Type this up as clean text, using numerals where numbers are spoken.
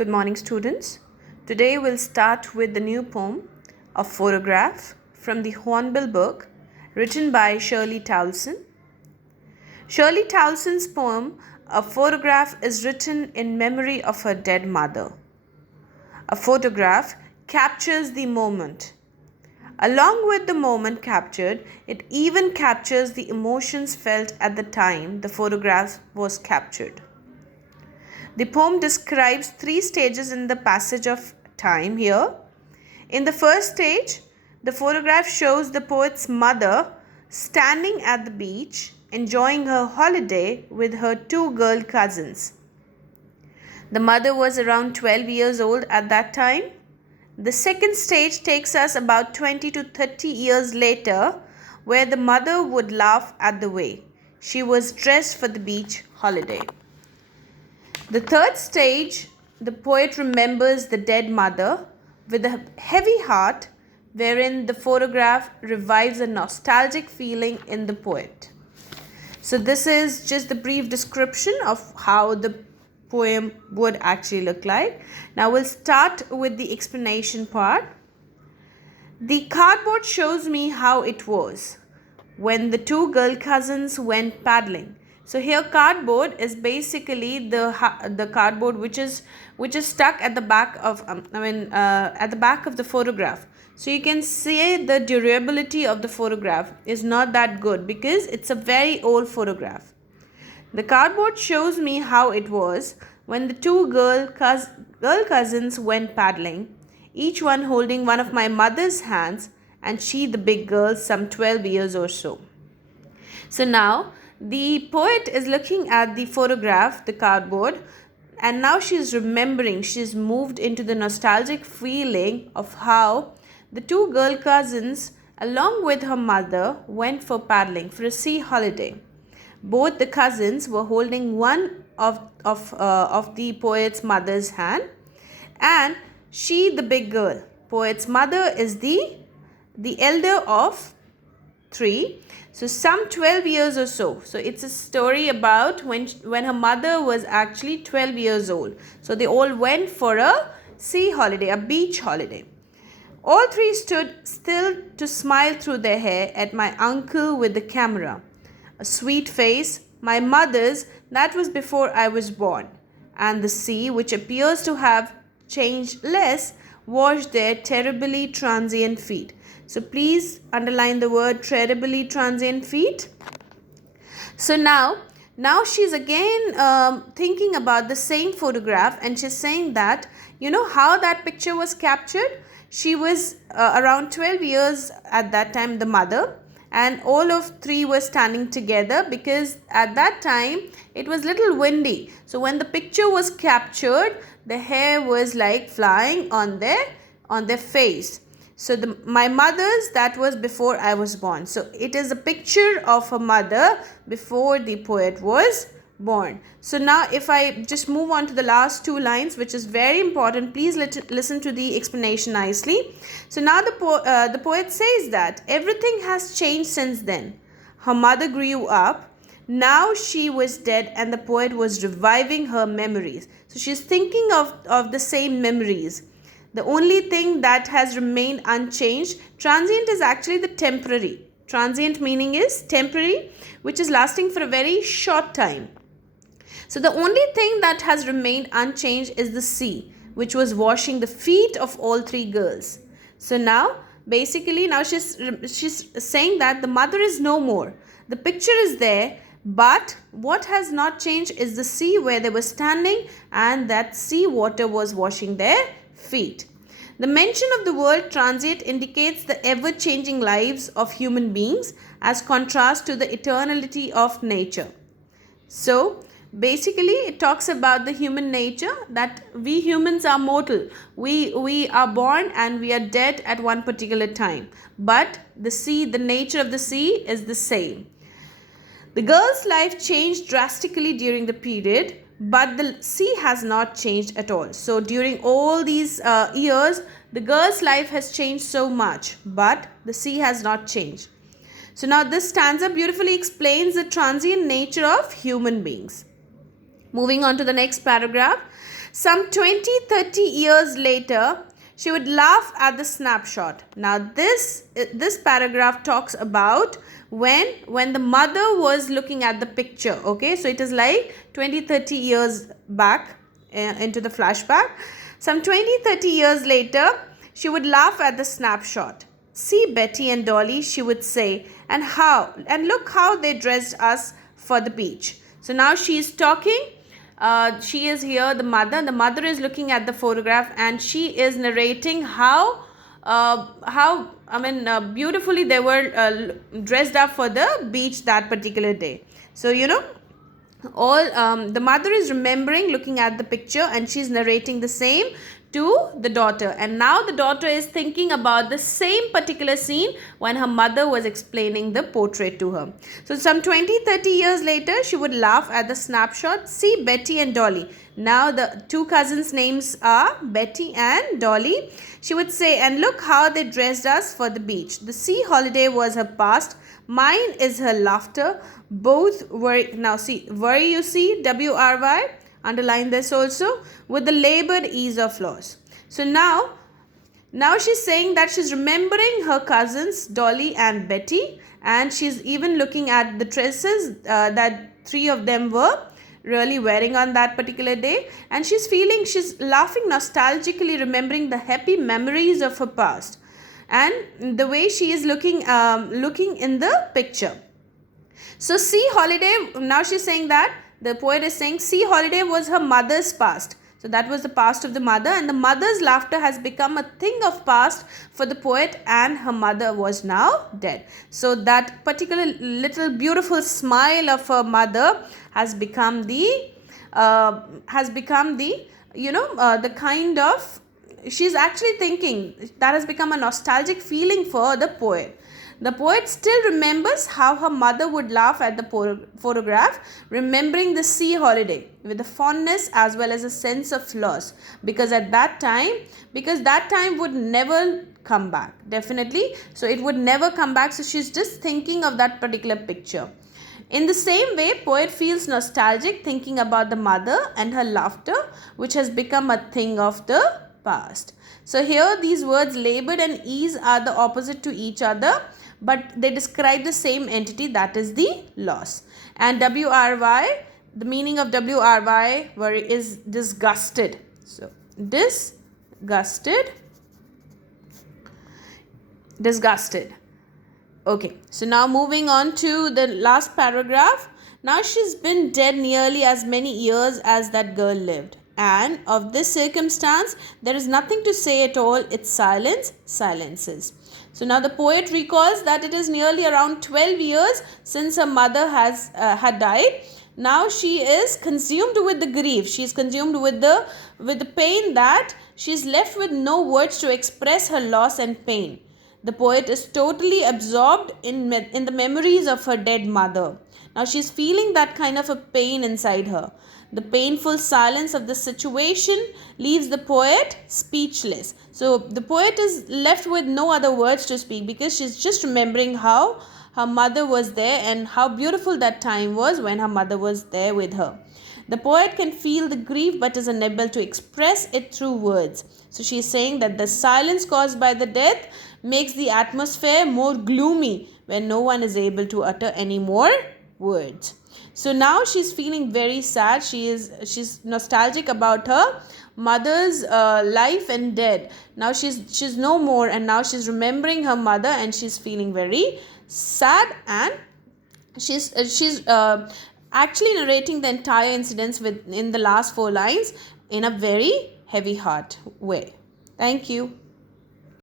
Good morning, students. Today we'll start with the new poem, A Photograph, from the Hornbill book, written by Shirley Towson. Shirley Towson's poem, A Photograph, is written in memory of her dead mother. A photograph captures the moment. Along with the moment captured, it even captures the emotions felt at the time the photograph was captured. The poem describes 3 stages in the passage of time here. In the first stage, the photograph shows the poet's mother standing at the beach, enjoying her holiday with her 2 girl cousins. The mother was around 12 years old at that time. The second stage takes us about 20 to 30 years later, where the mother would laugh at the way she was dressed for the beach holiday. The third stage, the poet remembers the dead mother with a heavy heart, wherein the photograph revives a nostalgic feeling in the poet. So this is just the brief description of how the poem would actually look like. Now we'll start with the explanation part. The cardboard shows me how it was when the 2 girl cousins went paddling. So here cardboard is basically the cardboard which is stuck at the back of at the back of the photograph. So you can see the durability of the photograph is not that good because it's a very old photograph. The cardboard shows me how it was when the 2 girl cousins went paddling, each one holding one of my mother's hands, and she the big girl, some 12 years or so. So now the poet is looking at the photograph, the cardboard, and now she's remembering, she's moved into the nostalgic feeling of how the 2 girl cousins along with her mother went for paddling for a sea holiday. Both the cousins were holding one of the poet's mother's hand, and she the big girl. Poet's mother is the elder of 3, so some 12 years or so. So it's a story about when her mother was actually 12 years old. So they all went for a sea holiday, a beach holiday. All 3 stood still to smile through their hair at my uncle with the camera. A sweet face, my mother's, that was before I was born, and the sea, which appears to have changed less, washed their terribly transient feet. So please underline the word terribly transient feet. So now she's again thinking about the same photograph, and she's saying that, you know how that picture was captured? She was around 12 years at that time, the mother, and all of 3 were standing together because at that time it was little windy. So when the picture was captured, the hair was like flying on their face. So my mother's, that was before I was born. So it is a picture of her mother before the poet was born. So now if I just move on to the last 2 lines, which is very important, please listen to the explanation nicely. So now the poet says that everything has changed since then. Her mother grew up. Now she was dead, and the poet was reviving her memories. So she's thinking of the same memories. The only thing that has remained unchanged, transient is actually the temporary. Transient meaning is temporary, which is lasting for a very short time. So the only thing that has remained unchanged is the sea, which was washing the feet of all 3 girls. So now, basically, now she's saying that the mother is no more. The picture is there, but what has not changed is the sea where they were standing, and that sea water was washing their feet. The mention of the word transient indicates the ever-changing lives of human beings as contrast to the eternality of nature. So basically it talks about the human nature, that we humans are mortal. We are born and we are dead at one particular time. But the sea, the nature of the sea is the same. The girl's life changed drastically during the period, but the sea has not changed at all. So during all these years, the girl's life has changed so much, but the sea has not changed. So now this stanza beautifully explains the transient nature of human beings. Moving on to the next paragraph. Some 20-30 years later, she would laugh at the snapshot. Now this paragraph talks about when the mother was looking at the picture. Okay, so it is like 20-30 years back into the flashback. Some 20-30 years later, she would laugh at the snapshot. See Betty and Dolly, she would say, and look how they dressed us for the beach. So now she is talking. She is here, the mother. The mother is looking at the photograph and she is narrating how beautifully they were dressed up for the beach that particular day. So the mother is remembering, looking at the picture, and she's narrating the same to the daughter. And now the daughter is thinking about the same particular scene when her mother was explaining the portrait to her. So some 20-30 years later, she would laugh at the snapshot. See Betty and Dolly. Now the two cousins' names are Betty and Dolly. She would say, and look how they dressed us for the beach. The sea holiday was her past. Mine is her laughter. Both were, now see, worry, you see, W-R-Y, underline this also, with the labored ease of loss. So now she's saying that she's remembering her cousins, Dolly and Betty, and she's even looking at the dresses that three of them were really wearing on that particular day, and she's laughing nostalgically, remembering the happy memories of her past and the way she is looking in the picture. So sea holiday, now she's saying that the poet is saying sea holiday was her mother's past. So that was the past of the mother, and the mother's laughter has become a thing of past for the poet, and her mother was now dead. So that particular little beautiful smile of her mother has become the kind of, she's actually thinking that has become a nostalgic feeling for the poet. The poet still remembers how her mother would laugh at the photograph, remembering the sea holiday with a fondness as well as a sense of loss, because that time would never come back, definitely. So it would never come back. So she's just thinking of that particular picture. In the same way, poet feels nostalgic thinking about the mother and her laughter, which has become a thing of the past. So here these words labored and ease are the opposite to each other, but they describe the same entity, that is the loss. And W-R-Y, the meaning of W-R-Y is disgusted. So disgusted. Okay, so now moving on to the last paragraph. Now she's been dead nearly as many years as that girl lived, and of this circumstance there is nothing to say at all. Its silences. So now the poet recalls that it is nearly around 12 years since her mother had died. Now she is consumed with the grief. She is consumed with the pain that she is left with no words to express her loss and pain. The poet is totally absorbed in the memories of her dead mother. Now she is feeling that kind of a pain inside her. The painful silence of the situation leaves the poet speechless. So the poet is left with no other words to speak, because she's just remembering how her mother was there and how beautiful that time was when her mother was there with her. The poet can feel the grief but is unable to express it through words. So she is saying that the silence caused by the death makes the atmosphere more gloomy when no one is able to utter any more words. So now she's feeling very sad. She's nostalgic about her mother's life and death. Now she's no more, and now she's remembering her mother, and she's feeling very sad, and she's actually narrating the entire incidents in the last 4 lines in a very heavy heart way. Thank you.